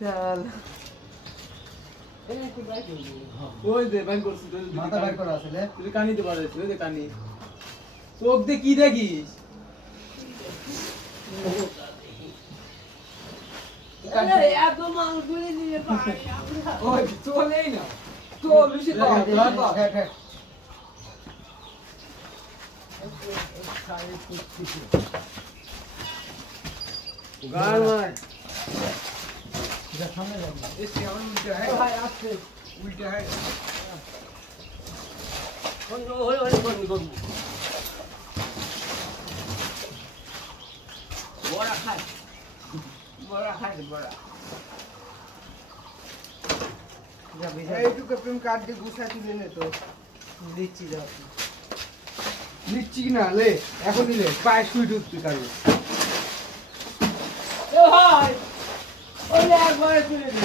চল ওই দে বাইর করছিস মাথা বাইর করা আছে রে তুই কানিতে পারিস ওই দে কানি চোখ দিয়ে কি দেখিস এত মাল গুলি দিয়ে পাই আমরা ওই চলেই না চল বেশি তো গান মার সামনে যাবি এসে আমার উল্টা হয় ভাই আসছে উল্টা হয় কোন ওই ওই কোন কোন বড়া খায় বড়া এইটুকু প্রেম কার্ড দিয়ে গুছা তুলে নে তো দিচ্ছি যাও নিচ্ছি না লে এখন নিলে পায়ে শুই ঢুকতে কারো এ ভাই ওই একবারে তুলে দে